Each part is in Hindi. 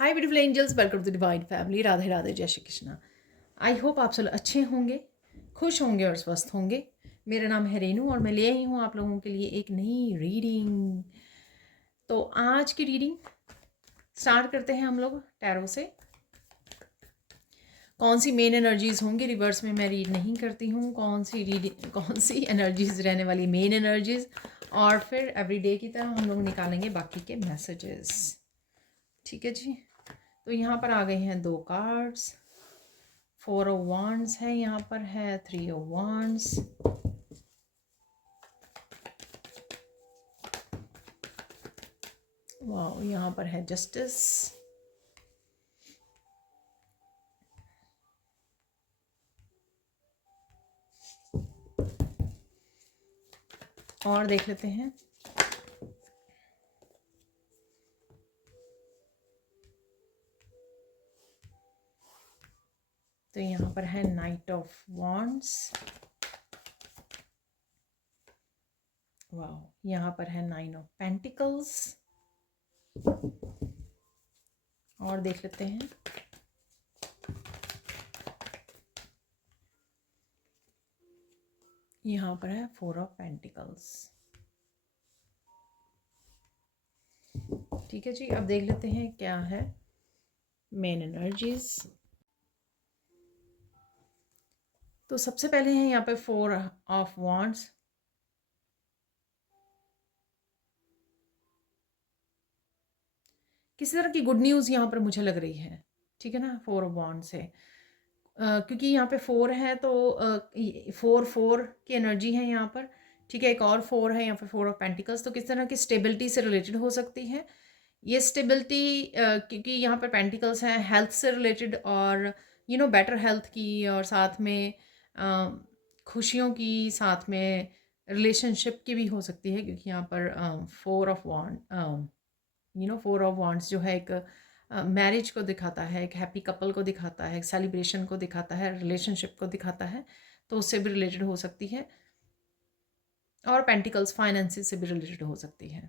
Hi beautiful angels, welcome to divine family. Radhe Radhe, जय श्री कृष्णा। आई होप आप सब अच्छे होंगे, खुश होंगे और स्वस्थ होंगे। मेरा नाम है रेनू और मैं ले आई हूँ आप लोगों के लिए एक नई रीडिंग। तो आज की रीडिंग स्टार्ट करते हैं हम लोग टैरो से। कौन सी मेन एनर्जीज होंगी, रिवर्स में मैं रीड नहीं करती हूँ। कौन सी एनर्जीज रहने वाली मेन एनर्जीज, और फिर एवरीडे की तरह हम लोग निकालेंगे बाकी के मैसेजेस। ठीक है जी। तो यहाँ पर आ गए हैं 2 कार्ड्स। 4 ऑफ वांड्स है, यहाँ पर है 3 ऑफ वांड्स। वाह, यहाँ पर है जस्टिस। और देख लेते हैं। तो यहाँ पर है नाइट ऑफ वांड्स। वाह, यहाँ पर है 9 ऑफ पेंटिकल्स। और देख लेते हैं। यहाँ पर है 4 ऑफ पेंटिकल्स। ठीक है जी। अब देख लेते हैं क्या है मेन एनर्जीज। तो सबसे पहले है यहाँ पे 4 ऑफ वांड्स। किसी तरह की गुड न्यूज़ यहाँ पर मुझे लग रही है। ठीक है ना, 4 ऑफ वांड्स है। क्योंकि यहाँ पे 4 है तो 4 की एनर्जी है यहाँ पर। ठीक है, एक और 4 है यहाँ पर, 4 ऑफ पेंटिकल्स। तो किस तरह की स्टेबिलिटी से रिलेटेड हो सकती है ये स्टेबिलिटी, क्योंकि यहाँ पर पेंटिकल्स हैं, हेल्थ से रिलेटेड और बेटर हेल्थ की, और साथ में खुशियों की, साथ में रिलेशनशिप की भी हो सकती है। क्योंकि यहाँ पर 4 ऑफ वांड 4 ऑफ वांड्स जो है एक मैरिज को दिखाता है, एक हैप्पी कपल को दिखाता है, एक सेलिब्रेशन को दिखाता है, रिलेशनशिप को दिखाता है। तो उससे भी रिलेटेड हो सकती है। और पेंटिकल्स फाइनेंसिस से भी रिलेटेड हो सकती है।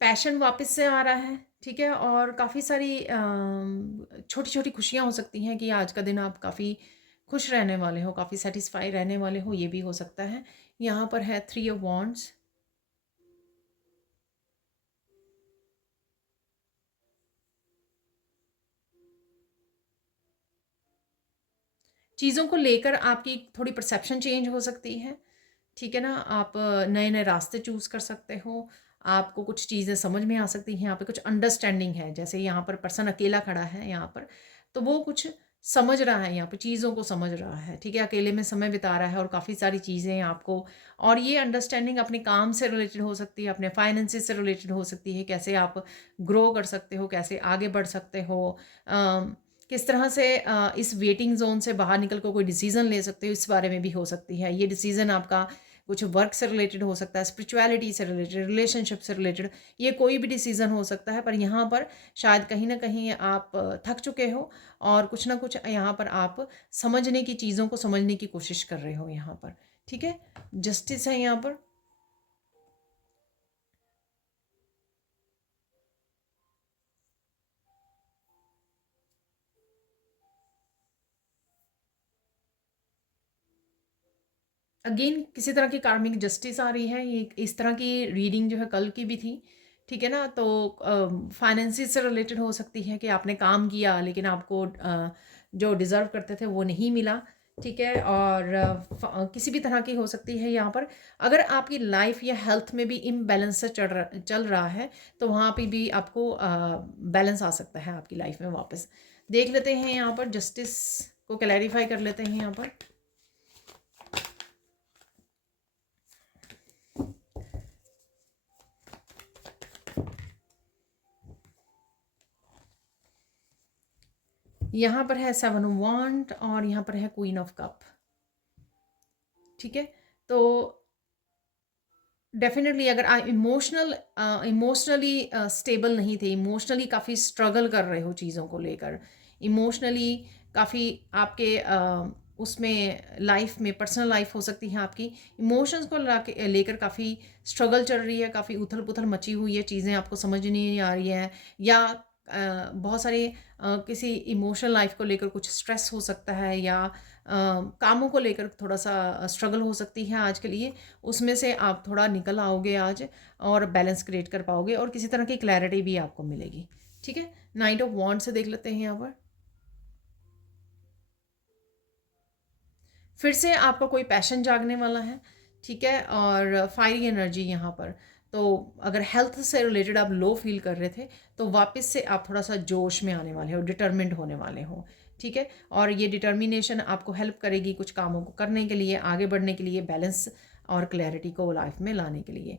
पैशन वापस से आ रहा है। ठीक है, और काफ़ी सारी छोटी छोटी खुशियाँ हो सकती हैं कि आज का दिन आप काफ़ी खुश रहने वाले हो, काफ़ी सेटिस्फाई रहने वाले हो, ये भी हो सकता है। यहाँ पर है 3 ऑफ वांड्स। चीज़ों को लेकर आपकी थोड़ी परसेप्शन चेंज हो सकती है। ठीक है ना, आप नए नए रास्ते चूज़ कर सकते हो। आपको कुछ चीज़ें समझ में आ सकती हैं। यहाँ पे कुछ अंडरस्टैंडिंग है, जैसे यहाँ पर पर्सन अकेला खड़ा है यहाँ पर, तो वो कुछ समझ रहा है, यहाँ पे चीज़ों को समझ रहा है। ठीक है, अकेले में समय बिता रहा है और काफ़ी सारी चीज़ें आपको, और ये अंडरस्टैंडिंग अपने काम से रिलेटेड हो सकती है, अपने फाइनेंसिस से रिलेटेड हो सकती है। कैसे आप ग्रो कर सकते हो, कैसे आगे बढ़ सकते हो, किस तरह से इस वेटिंग जोन से बाहर निकल कर कोई डिसीज़न ले सकते हो, इस बारे में भी हो सकती है। ये डिसीज़न आपका कुछ वर्क से रिलेटेड हो सकता है, स्पिरिचुअलिटी से रिलेटेड, रिलेशनशिप से रिलेटेड, ये कोई भी डिसीज़न हो सकता है। पर यहाँ पर शायद कहीं ना कहीं आप थक चुके हो और कुछ ना कुछ यहाँ पर आप समझने की, चीज़ों को समझने की कोशिश कर रहे हो यहाँ पर। ठीक है, जस्टिस है यहाँ पर। अगेन किसी तरह की कार्मिक जस्टिस आ रही है। ये इस तरह की रीडिंग जो है कल की भी थी। ठीक है ना, तो फाइनेंसिस से रिलेटेड हो सकती है कि आपने काम किया लेकिन आपको जो डिज़र्व करते थे वो नहीं मिला। ठीक है, और किसी भी तरह की हो सकती है यहाँ पर। अगर आपकी लाइफ या हेल्थ में भी इम्बैलेंस से चल रहा है, तो वहाँ पे भी आपको बैलेंस आ सकता है आपकी लाइफ में वापस। देख लेते हैं यहाँ पर, जस्टिस को क्लैरिफाई कर लेते हैं यहाँ पर। यहाँ पर है 7 ऑफ वांड और यहाँ पर है क्वीन ऑफ कप। ठीक है, तो डेफिनेटली अगर आप इमोशनली स्टेबल नहीं थे, इमोशनली काफ़ी स्ट्रगल कर रहे हो चीज़ों को लेकर, इमोशनली काफ़ी आपके उसमें लाइफ में पर्सनल लाइफ हो सकती है आपकी, इमोशंस को लेकर काफ़ी स्ट्रगल चल रही है, काफ़ी उथल पुथल मची हुई है, चीज़ें आपको समझ नहीं आ रही है, या बहुत सारे किसी इमोशनल लाइफ को लेकर कुछ स्ट्रेस हो सकता है, या कामों को लेकर थोड़ा सा स्ट्रगल हो सकती है आज के लिए। उसमें से आप थोड़ा निकल आओगे आज और बैलेंस क्रिएट कर पाओगे और किसी तरह की क्लैरिटी भी आपको मिलेगी। ठीक है, नाइट ऑफ वॉन्ड से देख लेते हैं यहाँ पर। फिर से आपका कोई पैशन जागने वाला है, ठीक है, और फायरी एनर्जी यहाँ पर। तो अगर हेल्थ से रिलेटेड आप लो फील कर रहे थे, तो वापस से आप थोड़ा सा जोश में आने वाले हो, डिटर्मिन्ड होने वाले हो, ठीक है। और ये डिटर्मिनेशन आपको हेल्प करेगी कुछ कामों को करने के लिए, आगे बढ़ने के लिए, बैलेंस और क्लैरिटी को लाइफ में लाने के लिए।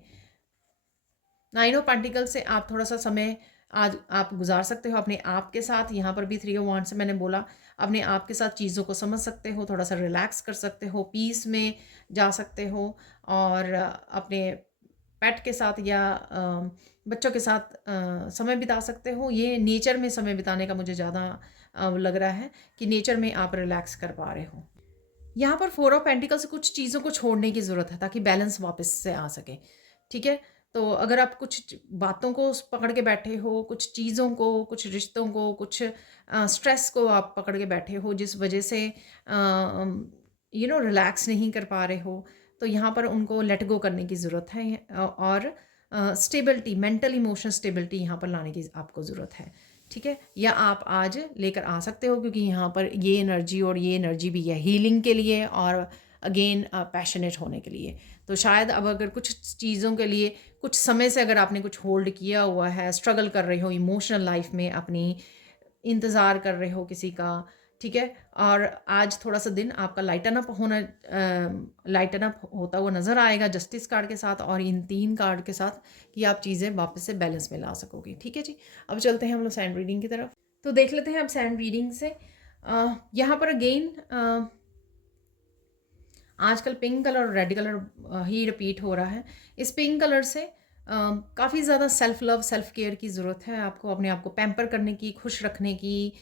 नाइन ऑफ पेंटिकल से आप थोड़ा सा समय आज आप गुजार सकते हो अपने आप के साथ। यहाँ पर भी थ्री ऑफ वांड से मैंने बोला, अपने आप के साथ चीज़ों को समझ सकते हो, थोड़ा सा रिलैक्स कर सकते हो, पीस में जा सकते हो, और अपने पेट के साथ या बच्चों के साथ समय बिता सकते हो। ये नेचर में समय बिताने का मुझे ज़्यादा लग रहा है कि नेचर में आप रिलैक्स कर पा रहे हो। यहाँ पर फोर ऑफ पेंटिकल से कुछ चीज़ों को छोड़ने की ज़रूरत है ताकि बैलेंस वापस से आ सके, ठीक है। तो अगर आप कुछ बातों को पकड़ के बैठे हो, कुछ चीज़ों को, कुछ रिश्तों को, कुछ स्ट्रेस को आप पकड़ के बैठे हो, जिस वजह से रिलैक्स नहीं कर पा रहे हो, तो यहाँ पर उनको लेट गो करने की ज़रूरत है, और स्टेबिलिटी, मेंटल इमोशनल स्टेबिलिटी यहाँ पर लाने की आपको ज़रूरत है, ठीक है। या आप आज लेकर आ सकते हो, क्योंकि यहाँ पर ये एनर्जी और ये एनर्जी भी है हीलिंग के लिए और अगेन पैशनेट होने के लिए। तो शायद अब अगर कुछ चीज़ों के लिए कुछ समय से अगर आपने कुछ होल्ड किया हुआ है, स्ट्रगल कर रहे हो इमोशनल लाइफ में, अपनी इंतज़ार कर रहे हो किसी का, ठीक है, और आज थोड़ा सा दिन आपका लाइटन अप होता हुआ नज़र आएगा जस्टिस कार्ड के साथ और इन 3 कार्ड के साथ, कि आप चीज़ें वापस से बैलेंस में ला सकोगे, ठीक है जी। अब चलते हैं हम लोग सैंड रीडिंग की तरफ। तो देख लेते हैं अब सैंड रीडिंग से यहाँ पर अगेन आजकल पिंक कलर और रेड कलर ही रिपीट हो रहा है। इस पिंक कलर से काफ़ी ज़्यादा सेल्फ लव, सेल्फ केयर की ज़रूरत है आपको, अपने आप को पैम्पर करने की, खुश रखने की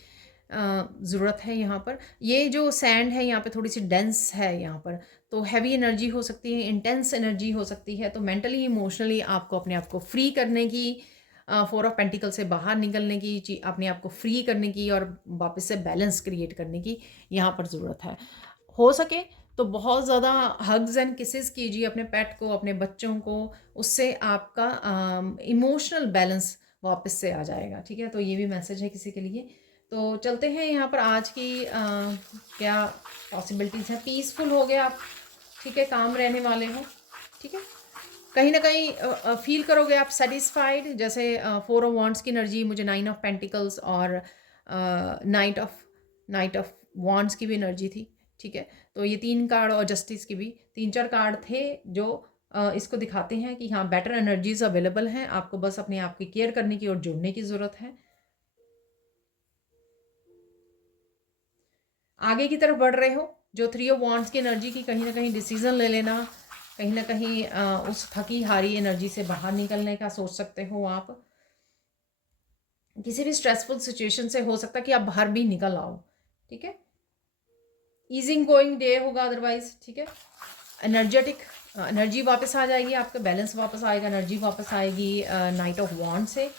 ज़रूरत है। यहाँ पर ये जो सैंड है यहाँ पे थोड़ी सी डेंस है यहाँ पर, तो हैवी एनर्जी हो सकती है, इंटेंस एनर्जी हो सकती है। तो मेंटली इमोशनली आपको अपने आप को फ्री करने की, फोर ऑफ पेंटिकल से बाहर निकलने की, अपने आप को फ्री करने की और वापस से बैलेंस क्रिएट करने की यहाँ पर ज़रूरत है। हो सके तो बहुत ज़्यादा हग्स एंड किसेस कीजिए अपने पेट को, अपने बच्चों को, उससे आपका इमोशनल बैलेंस वापस से आ जाएगा, ठीक है। तो ये भी मैसेज है किसी के लिए। तो चलते हैं यहाँ पर आज की क्या पॉसिबिलिटीज़ हैं। पीसफुल हो गया आप, ठीक है, काम रहने वाले हो, ठीक है। कहीं ना कहीं फील करोगे आप सेटिस्फाइड, जैसे फोर ऑफ वॉन्ड्स की एनर्जी मुझे नाइन ऑफ पेंटिकल्स और नाइट ऑफ वॉन्ड्स की भी एनर्जी थी, ठीक है। तो ये 3 कार्ड और जस्टिस की भी 3-4 कार्ड थे जो इसको दिखाते हैं कि हाँ बेटर एनर्जीज अवेलेबल हैं, आपको बस अपने आप की केयर करने की और जुड़ने की ज़रूरत है। आगे की तरफ बढ़ रहे हो, जो 3 ऑफ वॉन्ड्स की एनर्जी की कहीं ना कहीं डिसीजन ले लेना, कहीं ना कहीं उस थकी हारी एनर्जी से बाहर निकलने का सोच सकते हो आप। किसी भी स्ट्रेसफुल सिचुएशन से हो सकता है कि आप बाहर भी निकल आओ, ठीक है। ईजिंग गोइंग डे होगा अदरवाइज, ठीक है। एनर्जेटिक एनर्जी वापस आ जाएगी, आपका बैलेंस वापस आएगा, एनर्जी वापस आएगी नाइट ऑफ वॉन्ड से।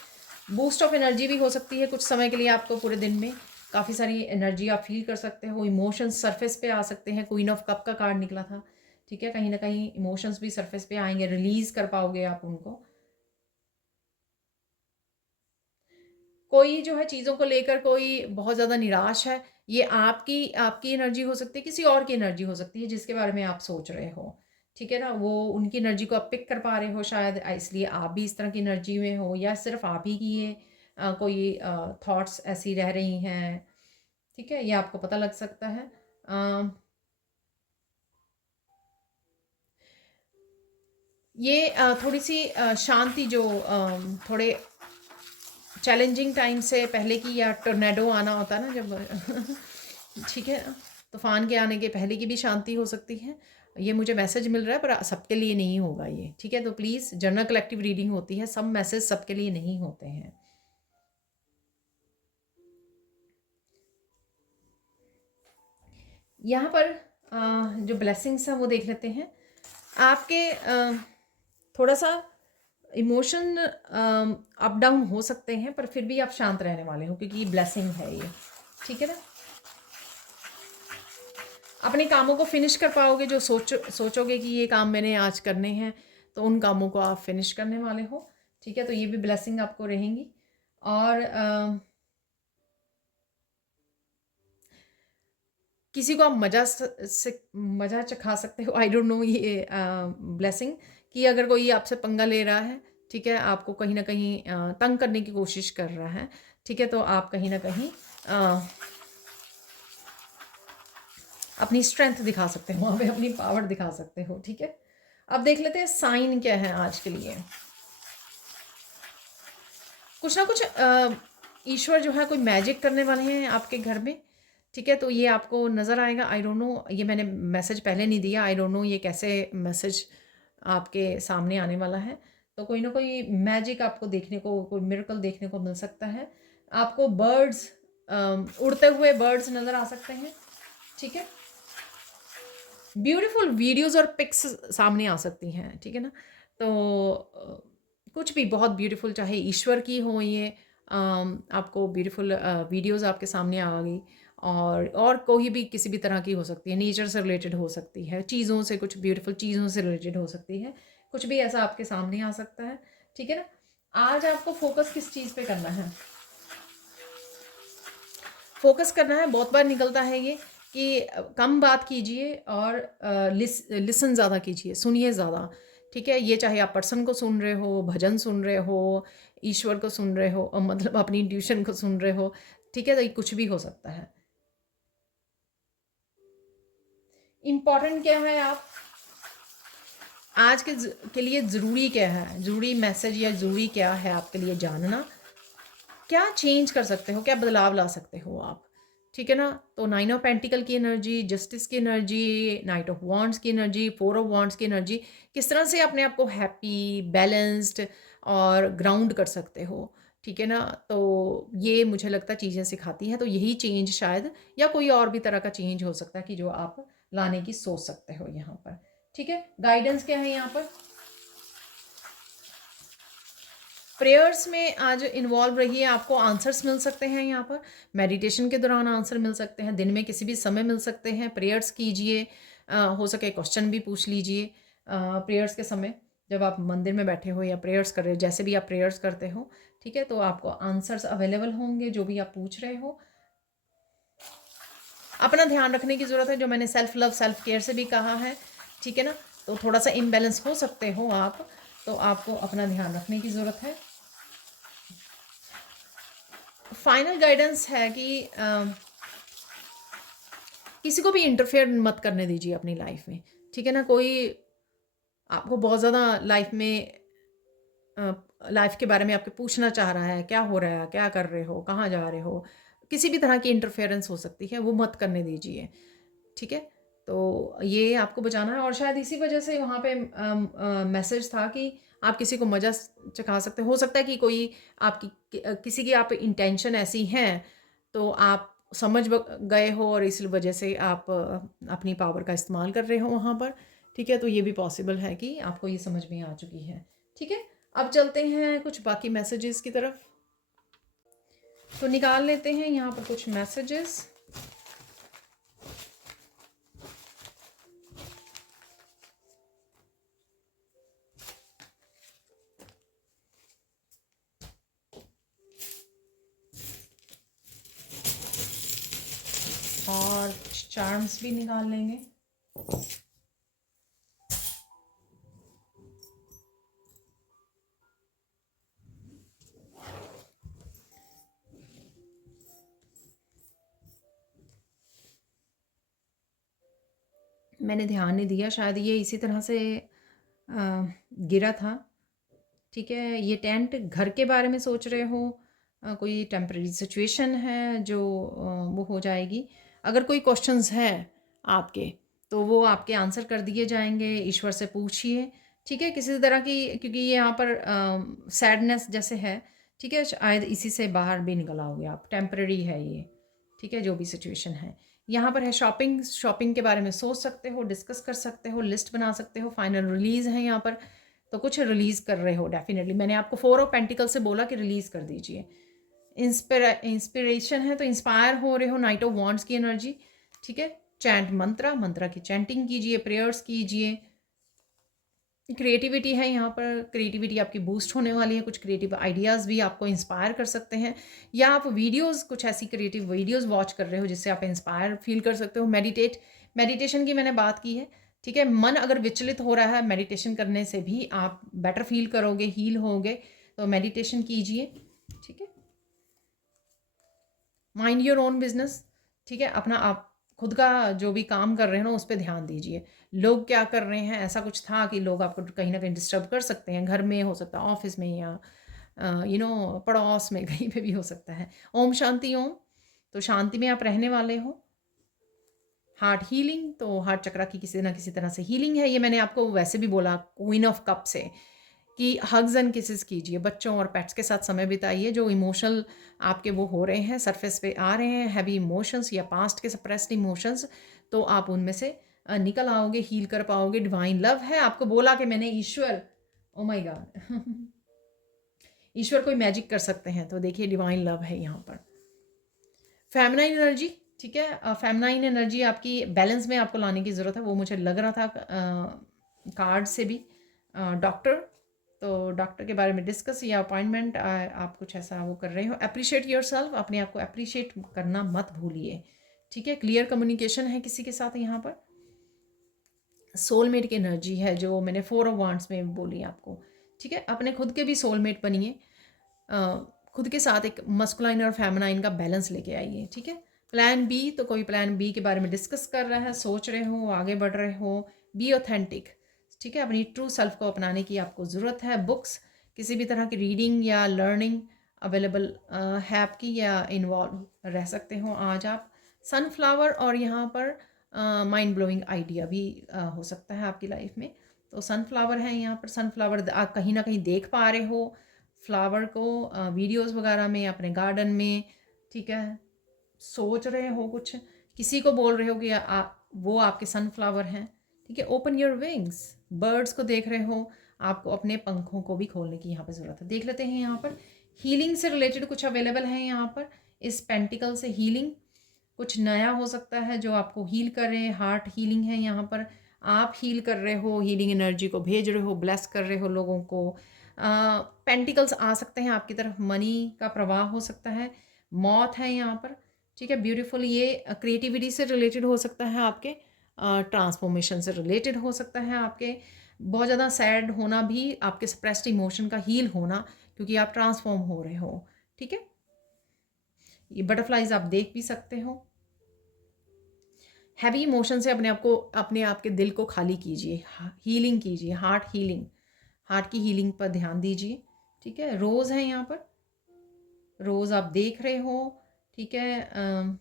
बूस्ट ऑफ एनर्जी भी हो सकती है कुछ समय के लिए आपको, पूरे दिन में काफ़ी सारी एनर्जी आप फील कर सकते हो। इमोशंस सरफेस पे आ सकते हैं, क्वीन ऑफ कप का कार्ड निकला था, ठीक है। कहीं ना कहीं इमोशंस भी सरफेस पे आएंगे, रिलीज कर पाओगे आप उनको। कोई जो है चीज़ों को लेकर कोई बहुत ज़्यादा निराश है, ये आपकी आपकी एनर्जी हो सकती है, किसी और की एनर्जी हो सकती है जिसके बारे में आप सोच रहे हो, ठीक है ना। वो उनकी एनर्जी को आप पिक कर पा रहे हो शायद, इसलिए आप भी इस तरह की एनर्जी में हो, या सिर्फ आप ही की ये कोई थॉट्स ऐसी रह रही हैं, ठीक है, ये आपको पता लग सकता है। ये थोड़ी सी शांति जो थोड़े चैलेंजिंग टाइम से पहले की, या टोर्नेडो आना होता है ना जब ठीक है, तूफान के आने के पहले की भी शांति हो सकती है। ये मुझे मैसेज मिल रहा है, पर सबके लिए नहीं होगा ये, ठीक है। तो प्लीज़, जनरल कलेक्टिव रीडिंग होती है, सब मैसेज सबके लिए नहीं होते हैं। यहाँ पर जो ब्लेसिंग्स हैं वो देख लेते हैं। आपके थोड़ा सा इमोशन अप डाउन हो सकते हैं, पर फिर भी आप शांत रहने वाले हो क्योंकि ये ब्लेसिंग है ये, ठीक है ना। अपने कामों को फिनिश कर पाओगे, जो सोचोगे कि ये काम मैंने आज करने हैं, तो उन कामों को आप फिनिश करने वाले हो, ठीक है। तो ये भी ब्लेसिंग आपको रहेंगी। और किसी को आप मज़ा चखा सकते हो, आई डोंट नो, ये ब्लेसिंग कि अगर कोई आपसे पंगा ले रहा है, ठीक है, आपको कहीं ना कहीं तंग करने की कोशिश कर रहा है, ठीक है, तो आप कहीं ना कहीं अपनी स्ट्रेंथ दिखा सकते हो, वहाँ पे अपनी पावर दिखा सकते हो, ठीक है। अब देख लेते हैं साइन क्या है आज के लिए। कुछ ना कुछ ईश्वर जो है कोई मैजिक करने वाले हैं आपके घर में, ठीक है। तो ये आपको नज़र आएगा। आई डोंट नो, ये मैंने मैसेज पहले नहीं दिया, आई डोंट नो ये कैसे मैसेज आपके सामने आने वाला है। तो कोई ना कोई मैजिक आपको देखने को, कोई मिरेकल देखने को मिल सकता है। आपको बर्ड्स, उड़ते हुए बर्ड्स नज़र आ सकते हैं, ठीक है। ब्यूटीफुल वीडियोस और पिक्स सामने आ सकती हैं, ठीक है ना। तो कुछ भी बहुत ब्यूटीफुल, चाहे ईश्वर की हो ये, आपको ब्यूटीफुल वीडियोस आपके सामने आ गई। और कोई भी किसी भी तरह की हो सकती है, नेचर से रिलेटेड हो सकती है, चीज़ों से, कुछ ब्यूटीफुल चीज़ों से रिलेटेड हो सकती है, कुछ भी ऐसा आपके सामने आ सकता है, ठीक है ना। आज आपको फोकस किस चीज़ पे करना है? फोकस करना है, बहुत बार निकलता है ये कि कम बात कीजिए और लिसन ज़्यादा कीजिए, सुनिए ज़्यादा, ठीक है। ये चाहे आप पर्सन को सुन रहे हो, भजन सुन रहे हो, ईश्वर को सुन रहे हो, मतलब अपनी इंट्यूशन को सुन रहे हो, ठीक है। तो ये कुछ भी हो सकता है। इम्पॉर्टेंट क्या है, आप आज के लिए ज़रूरी क्या है, ज़रूरी मैसेज या ज़रूरी क्या है आपके लिए जानना, क्या चेंज कर सकते हो, क्या बदलाव ला सकते हो आप, ठीक है ना। तो 9 ऑफ पेंटिकल की एनर्जी, जस्टिस की एनर्जी, नाइट ऑफ वॉन्ड्स की एनर्जी, 4 ऑफ वॉन्ड्स की एनर्जी, किस तरह से अपने आप को हैप्पी, बैलेंस्ड और ग्राउंड कर सकते हो, ठीक है ना। तो ये मुझे लगता है चीज़ें सिखाती हैं। तो यही चेंज शायद, या कोई और भी तरह का चेंज हो सकता है कि जो आप लाने की सोच सकते हो यहाँ पर, ठीक है। गाइडेंस क्या है यहाँ पर? प्रेयर्स में आज इन्वॉल्व रहिए, आपको आंसर्स मिल सकते हैं यहाँ पर। मेडिटेशन के दौरान आंसर मिल सकते हैं, दिन में किसी भी समय मिल सकते हैं। प्रेयर्स कीजिए, हो सके क्वेश्चन भी पूछ लीजिए प्रेयर्स के समय, जब आप मंदिर में बैठे हो या प्रेयर्स कर रहे हो, जैसे भी आप प्रेयर्स करते हो, ठीक है। तो आपको आंसर्स अवेलेबल होंगे जो भी आप पूछ रहे हो। अपना ध्यान रखने की ज़रूरत है, जो मैंने सेल्फ लव, सेल्फ केयर से भी कहा है, ठीक है ना। तो थोड़ा सा इम्बैलेंस हो सकते हो आप, तो आपको अपना ध्यान रखने की ज़रूरत है। फाइनल गाइडेंस है कि किसी को भी इंटरफेयर मत करने दीजिए अपनी लाइफ में, ठीक है ना। कोई आपको बहुत ज़्यादा लाइफ के बारे में आपके पूछना चाह रहा है, क्या हो रहा है, क्या कर रहे हो, कहाँ जा रहे हो, किसी भी तरह की इंटरफेरेंस हो सकती है, वो मत करने दीजिए, ठीक है। तो ये आपको बचाना है। और शायद इसी वजह से वहाँ पे मैसेज था कि आप किसी को मज़ा चखा सकते हो सकता है कि कोई आपकी किसी की आप इंटेंशन ऐसी हैं, तो आप समझ गए हो और इस वजह से आप अपनी पावर का इस्तेमाल कर रहे हो वहाँ पर, ठीक है। तो ये भी पॉसिबल है कि आपको ये समझ में आ चुकी है, ठीक है। अब चलते हैं कुछ बाकी मैसेजेस की तरफ। तो निकाल लेते हैं यहाँ पर कुछ मैसेजेस। और चार्म्स भी निकाल लेंगे। मैंने ध्यान नहीं दिया, शायद ये इसी तरह से गिरा था, ठीक है। ये टेंट घर के बारे में सोच रहे हो, कोई टेम्परेरी सिचुएशन है जो वो हो जाएगी। अगर कोई क्वेश्चंस है आपके, तो वो आपके आंसर कर दिए जाएंगे। ईश्वर से पूछिए, ठीक है, किसी तरह की, क्योंकि ये यहाँ पर सैडनेस जैसे है, ठीक है। शायद इसी से बाहर भी निकल आओगे आप, टेम्परेरी है ये, ठीक है, जो भी सिचुएशन है। यहाँ पर है शॉपिंग, शॉपिंग के बारे में सोच सकते हो, डिस्कस कर सकते हो, लिस्ट बना सकते हो, फाइनल रिलीज़ है यहाँ पर, तो कुछ रिलीज़ कर रहे हो डेफिनेटली। मैंने आपको 4 ऑफ पेंटिकल से बोला कि रिलीज़ कर दीजिए। इंस्पिरेशन है तो इंस्पायर हो रहे हो, नाइट ऑफ वॉन्ड्स की एनर्जी, ठीक है। चैंट मंत्रा की चैंटिंग कीजिए, प्रेयर्स कीजिए। क्रिएटिविटी है यहाँ पर, क्रिएटिविटी आपकी बूस्ट होने वाली है, कुछ क्रिएटिव आइडियाज़ भी आपको इंस्पायर कर सकते हैं, या आप वीडियोस, कुछ ऐसी क्रिएटिव वीडियोस वॉच कर रहे हो जिससे आप इंस्पायर फील कर सकते हो। मेडिटेशन की मैंने बात की है, ठीक है। मन अगर विचलित हो रहा है, मेडिटेशन करने से भी आप बेटर फील करोगे, हील होगे, तो मेडिटेशन कीजिए, ठीक है। माइंड योर ओन बिजनेस, ठीक है। अपना आप खुद का जो भी काम कर रहे हो ना उस पर ध्यान दीजिए। लोग क्या कर रहे हैं, ऐसा कुछ था कि लोग आपको कहीं ना कहीं डिस्टर्ब कर सकते हैं, घर में हो सकता है, ऑफिस में, या पड़ोस में, कहीं पे भी हो सकता है। ओम शांति ओम, तो शांति में आप रहने वाले हो। हार्ट हीलिंग, तो हार्ट चक्रा की किसी ना किसी तरह से हीलिंग है। ये मैंने आपको वैसे भी बोला क्वीन ऑफ कप से कि हग्स एंड किसेस कीजिए, बच्चों और पेट्स के साथ समय बिताइए। जो इमोशनल आपके वो हो रहे हैं, सरफेस पे आ रहे हैं, हैवी इमोशंस या पास्ट के सप्रेस्ड इमोशंस, तो आप उनमें से निकल आओगे, हील कर पाओगे। डिवाइन लव है, आपको बोला कि मैंने ईश्वर, ओ माय गॉड ईश्वर कोई मैजिक कर सकते हैं, तो देखिए डिवाइन लव है यहाँ पर। फेमिनाइन एनर्जी, ठीक है। फेमिनाइन एनर्जी आपकी बैलेंस में आपको लाने की ज़रूरत है, वो मुझे लग रहा था कार्ड से भी। डॉक्टर, तो डॉक्टर के बारे में डिस्कस या अपॉइंटमेंट, आप कुछ ऐसा वो कर रहे हो। अप्रिशिएट योरसेल्फ, अपने आप को अप्रिशिएट करना मत भूलिए, ठीक है। क्लियर कम्युनिकेशन है किसी के साथ यहाँ पर। सोलमेट की एनर्जी है जो मैंने 4 ऑफ वांड्स में बोली आपको, ठीक है। अपने खुद के भी सोलमेट बनिए, खुद के साथ एक मस्कुलाइन और फेमिनाइन का बैलेंस लेके आइए, ठीक है। प्लान बी, तो कोई प्लान बी के बारे में डिस्कस कर रहा है, सोच रहे हो, आगे बढ़ रहे हो। बी ऑथेंटिक, ठीक है। अपनी ट्रू सेल्फ को अपनाने की आपको ज़रूरत है। बुक्स, किसी भी तरह की रीडिंग या लर्निंग अवेलेबल है आपकी, या इन्वॉल्व रह सकते हो आज आप। सनफ्लावर, और यहाँ पर माइंड ब्लोइंग आइडिया भी हो सकता है आपकी लाइफ में, तो सनफ्लावर है यहाँ पर। सनफ्लावर आप कहीं ना कहीं देख पा रहे हो फ्लावर को, वीडियोस वगैरह में, अपने गार्डन में, ठीक है। सोच रहे हो कुछ, किसी को बोल रहे हो कि वो आपके सनफ्लावर हैं, ठीक है। ओपन योर विंग्स, बर्ड्स को देख रहे हो, आपको अपने पंखों को भी खोलने की यहाँ पर ज़रूरत है। देख लेते हैं यहाँ पर हीलिंग से रिलेटेड कुछ अवेलेबल है यहाँ पर। इस पेंटिकल से हीलिंग कुछ नया हो सकता है जो आपको हील करे। हार्ट हीलिंग है यहाँ पर, आप हील कर रहे हो, हीलिंग एनर्जी को भेज रहे हो, ब्लेस कर रहे हो लोगों को। पेंटिकल्स आ सकते हैं आपकी तरफ, मनी का प्रवाह हो सकता है। मौत है यहाँ पर, ठीक है। ब्यूटीफुल, ये क्रिएटिविटी से रिलेटेड हो सकता है आपके, ट्रांसफॉर्मेशन से रिलेटेड हो सकता है आपके। बहुत ज़्यादा सैड होना भी आपके सप्रेस्ड इमोशन का हील होना, क्योंकि आप ट्रांसफॉर्म हो रहे हो, ठीक है। ये बटरफ्लाइज आप देख भी सकते हो। हैवी इमोशन से अपने आप के दिल को खाली कीजिए, हीलिंग कीजिए, हार्ट हीलिंग, हार्ट की हीलिंग पर ध्यान दीजिए, ठीक है। रोज़ है यहाँ पर, रोज़ आप देख रहे हो, ठीक है।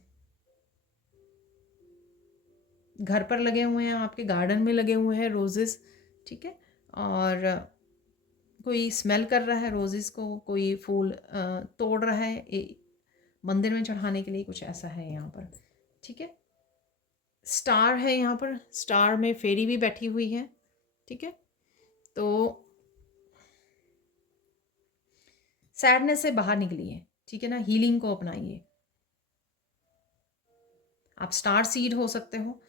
घर पर लगे हुए हैं, आपके गार्डन में लगे हुए हैं रोजेस, ठीक है। और कोई स्मेल कर रहा है रोजेस को, कोई फूल तोड़ रहा है मंदिर में चढ़ाने के लिए, कुछ ऐसा है यहाँ पर, ठीक है। स्टार है यहाँ पर, स्टार में फेरी भी बैठी हुई है, ठीक है। तो सैडनेस से बाहर निकलिए, ठीक है ना, हीलिंग को अपनाइए। आप स्टार सीड हो सकते हो।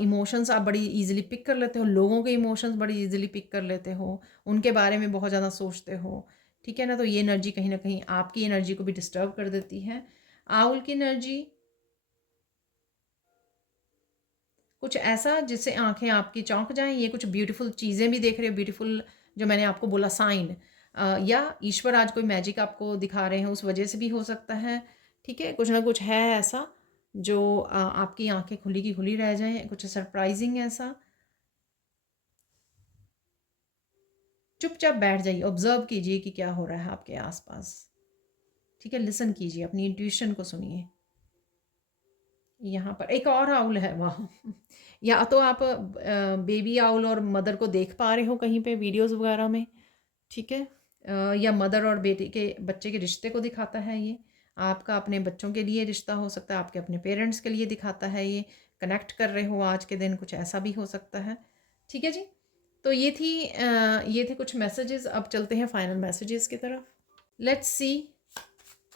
इमोशंस आप बड़ी इजीली पिक कर लेते हो, लोगों के इमोशंस बड़ी इजीली पिक कर लेते हो, उनके बारे में बहुत ज़्यादा सोचते हो, ठीक है ना। तो ये एनर्जी कहीं ना कहीं आपकी एनर्जी को भी डिस्टर्ब कर देती है। आउल की एनर्जी, कुछ ऐसा जिससे आंखें आपकी चौंक जाएं, ये कुछ ब्यूटीफुल चीज़ें भी देख रहे हो, ब्यूटीफुल जो मैंने आपको बोला साइन, या ईश्वर आज कोई मैजिक आपको दिखा रहे हैं, उस वजह से भी हो सकता है, ठीक है। कुछ ना कुछ है ऐसा जो आपकी आंखें खुली की खुली रह जाएं, कुछ सरप्राइजिंग ऐसा। चुपचाप बैठ जाइए, ऑब्जर्व कीजिए कि क्या हो रहा है आपके आसपास, ठीक है। लिसन कीजिए, अपनी इंट्यूशन को सुनिए। यहाँ पर एक और आउल है, वाह या तो आप बेबी आउल और मदर को देख पा रहे हो कहीं पे वीडियोस वगैरह में, ठीक है। या मदर और बेटे के बच्चे के रिश्ते को दिखाता है ये। आपका अपने बच्चों के लिए रिश्ता हो सकता है, आपके अपने पेरेंट्स के लिए दिखाता है, ये कनेक्ट कर रहे हो आज के दिन, कुछ ऐसा भी हो सकता है। ठीक है जी, तो ये थे कुछ मैसेजेस। अब चलते हैं फाइनल मैसेजेस की तरफ। लेट्स सी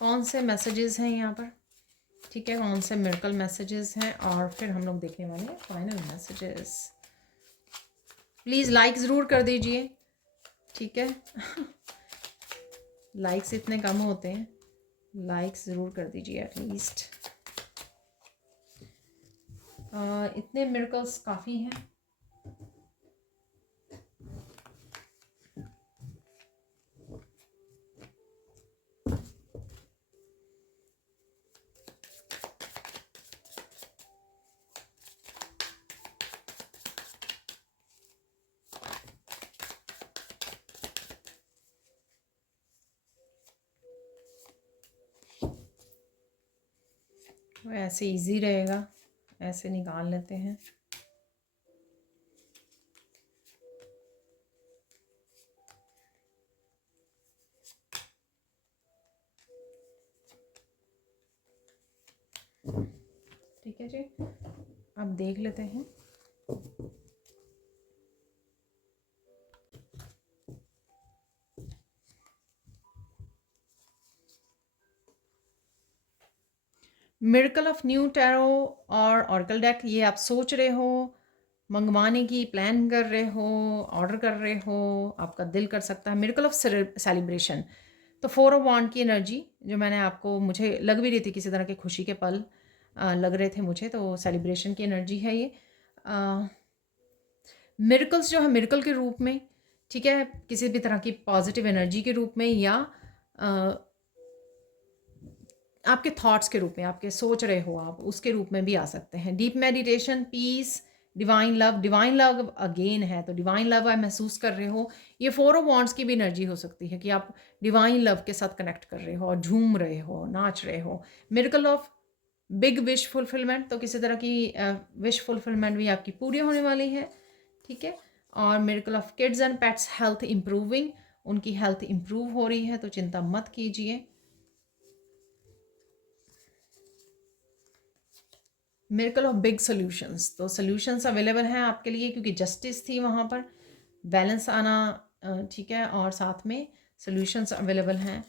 कौन से मैसेजेस हैं यहाँ पर, ठीक है, कौन से मिरेकल मैसेजेस हैं, और फिर हम लोग देखने वाले हैं फाइनल मैसेजेस। प्लीज़ लाइक ज़रूर कर दीजिए, ठीक है। लाइक्स इतने कम होते हैं, लाइक्स ज़रूर कर दीजिए एटलीस्ट। इतने मिरेकल्स काफ़ी हैं। वो ऐसे इजी रहेगा, ऐसे निकाल लेते हैं। ठीक है जी, अब देख लेते हैं। मिरेकल ऑफ न्यू टैरो और ऑरेकल डेक, ये आप सोच रहे हो, मंगवाने की प्लान कर रहे हो, ऑर्डर कर रहे हो, आपका दिल कर सकता है। मिरेकल ऑफ सेलिब्रेशन, तो 4 ऑफ वांड की एनर्जी जो मैंने आपको, मुझे लग भी रही थी किसी तरह के खुशी के पल लग रहे थे मुझे, तो सेलिब्रेशन की एनर्जी है ये। मिरेकल्स जो है मिरेकल के रूप में, ठीक है, किसी भी तरह की पॉजिटिव एनर्जी के रूप में, या आपके थॉट्स के रूप में, आपके सोच रहे हो आप, उसके रूप में भी आ सकते हैं। Deep meditation, peace, divine love again है, तो डिवाइन लव आप महसूस कर रहे हो। ये 4 ऑफ वांड्स की भी एनर्जी हो सकती है कि आप डिवाइन लव के साथ कनेक्ट कर रहे हो और झूम रहे हो, नाच रहे हो। Miracle of big wish fulfilment, तो किसी तरह की विश फुलफिलमेंट भी आपकी पूरी होने वाली है, ठीक है। और miracle of kids and pets health improving, उनकी हेल्थ इम्प्रूव हो रही है, तो चिंता मत कीजिए। मिरेकल ऑफ बिग सोल्यूशंस, तो सोल्यूशंस अवेलेबल हैं आपके लिए, क्योंकि जस्टिस थी वहाँ पर, बैलेंस आना, ठीक है, और साथ में सोल्यूशंस अवेलेबल हैं।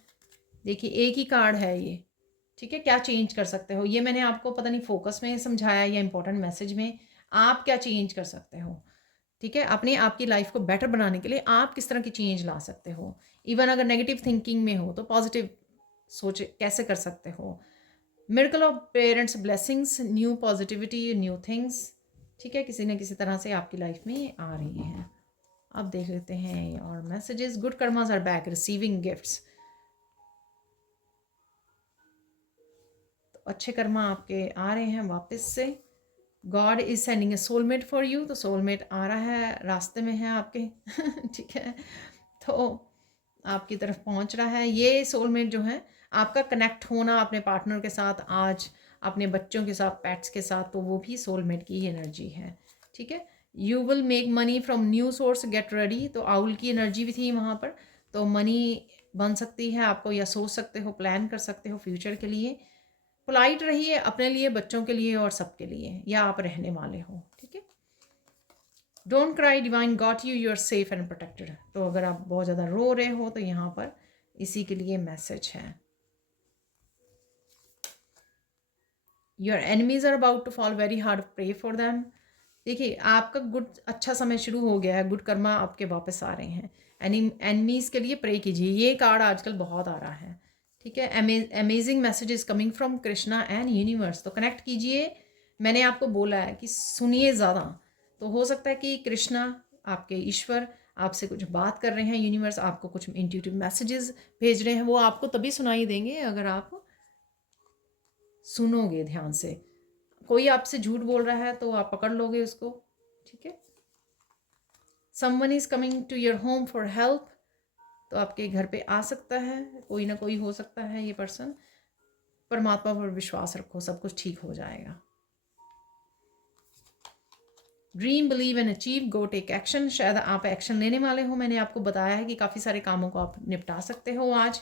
देखिए एक ही कार्ड है ये, ठीक है। क्या चेंज कर सकते हो, ये मैंने आपको पता नहीं फोकस में समझाया या इंपॉर्टेंट मैसेज में, आप क्या चेंज कर सकते हो, ठीक है। अपने आपकी लाइफ को बेटर बनाने के लिए आप किस तरह की चेंज ला सकते हो। इवन अगर नेगेटिव थिंकिंग में हो तो पॉजिटिव सोच कैसे कर सकते हो। Miracle of parents blessings, new positivity, new things, ठीक है, किसी न किसी तरह से आपकी लाइफ में आ रही हैं। अब देख लेते हैं और messages. Good karmas are back, receiving gifts, तो अच्छे कर्मा आपके आ रहे हैं वापस से। God is sending a soulmate for you, तो सोलमेट आ रहा है, रास्ते में है आपके। ठीक है, तो आपकी तरफ पहुंच रहा है ये सोलमेट जो है। आपका कनेक्ट होना अपने पार्टनर के साथ आज, अपने बच्चों के साथ, पेट्स के साथ, तो वो भी सोलमेट की एनर्जी है, ठीक है। You will make money from new source, get ready, तो आउल की एनर्जी भी थी वहाँ पर, तो मनी बन सकती है आपको, या सोच सकते हो, प्लान कर सकते हो फ्यूचर के लिए। पोलाइट रहिए अपने लिए, बच्चों के लिए और सबके लिए, या आप रहने वाले हो, ठीक है। Don't cry, divine got you, you are safe and protected, तो अगर आप बहुत ज़्यादा रो रहे हो तो यहाँ पर इसी के लिए मैसेज है। Your enemies are about to fall very hard, pray for them. देखिए आपका गुड अच्छा समय शुरू हो गया है, गुड कर्मा आपके वापस आ रहे हैं। एनिमीज के लिए प्रे कीजिए, ये कार्ड आजकल बहुत आ रहा है, ठीक है। Amazing messages coming from Krishna and universe, तो कनेक्ट कीजिए। मैंने आपको बोला है कि सुनिए ज़्यादा, तो हो सकता है कि कृष्णा, आपके ईश्वर, आपसे कुछ बात कर रहे हैं, यूनिवर्स आपको कुछ इंट्यूटिव मैसेजेस भेज रहे हैं, वो आपको तभी सुनाई देंगे अगर आप सुनोगे ध्यान से। कोई आपसे झूठ बोल रहा है तो आप पकड़ लोगे उसको, ठीक है। Someone is coming to your home for help, तो आपके घर पे आ सकता है, कोई ना कोई हो सकता है ये पर्सन। परमात्मा पर विश्वास रखो, सब कुछ ठीक हो जाएगा। Dream, believe and achieve, go take action, शायद आप एक्शन लेने वाले हो। मैंने आपको बताया है कि काफ़ी सारे कामों को आप निपटा सकते हो आज।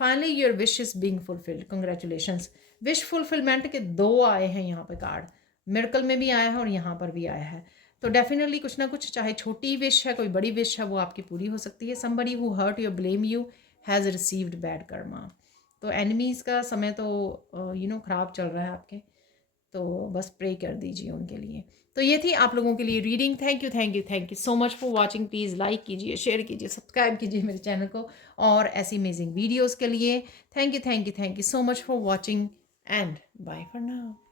Finally your wish is being fulfilled, congratulations. Wish fulfilment के 2 आए हैं यहाँ पे कार्ड, मिरेकल में भी आया है और यहाँ पर भी आया है। तो डेफिनेटली कुछ ना कुछ, चाहे छोटी विश है कोई बड़ी विश है, वो आपकी पूरी हो सकती है। Somebody who hurt you blame you has received bad karma. तो एनिमीज़ का समय तो ख़राब चल रहा है आपके, तो बस प्रे कर दीजिए उनके लिए। तो ये थी आप लोगों के लिए reading. Thank you so much for watching. Please like कीजिए, शेयर कीजिए, सब्सक्राइब कीजिए मेरे चैनल को और ऐसी अमेजिंग वीडियोस के लिए। Thank you so much for watching and bye for now.